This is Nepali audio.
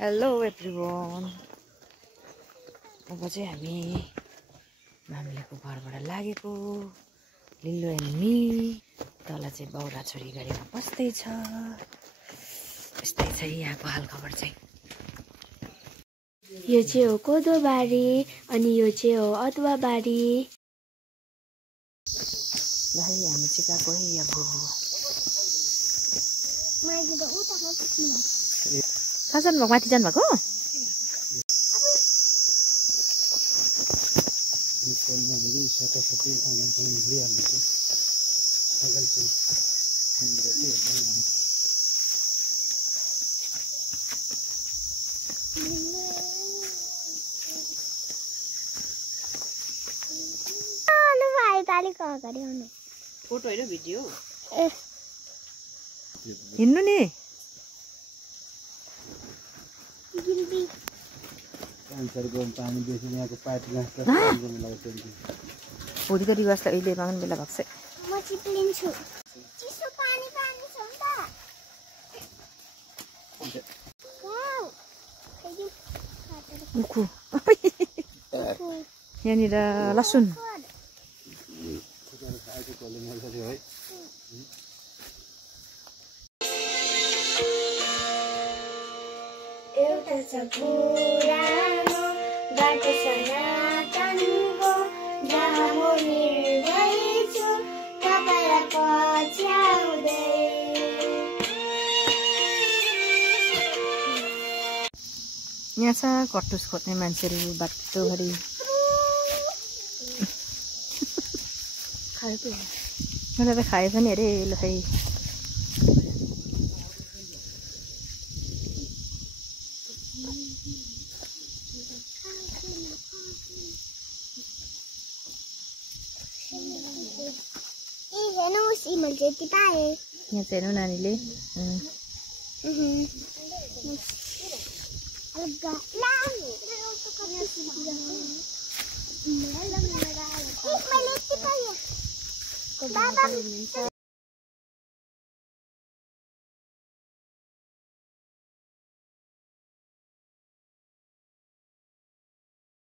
Hello everyone. अब चाहिँ हामी मामलेको घरबाट लागेको लिल्लो एन्ड मी। तल चाहिँ बाउरा छोरी गाडीमा बस्दैछ। यस्तै छ यहाँको हालखबर चाहिँ। यो चाहिँ हो कोदो बारी अनि यो चाहिँ हो अदुवा बारी। भाइ हामी चाहिँ गएको है अब। कहाँ जानुभएको? माथि जानुभएको? फोटो होइन भिडियो हिँड्नु नि। भोलिको रिवाज त अहिले माग्ने बेला भएको छ। उखु यहाँनिर लसुन एउटा छ पुरानो बाटो सनातनको जहाँ म निर्भय छु तपाईँलाई पछ्याउँदै। यहाँ छ कट्टुस खोज्ने मान्छेहरू बाटोभरि। मलाई त खाए पनि अरे ल खै। यहाँ चाहिँ हेर्नु नानीले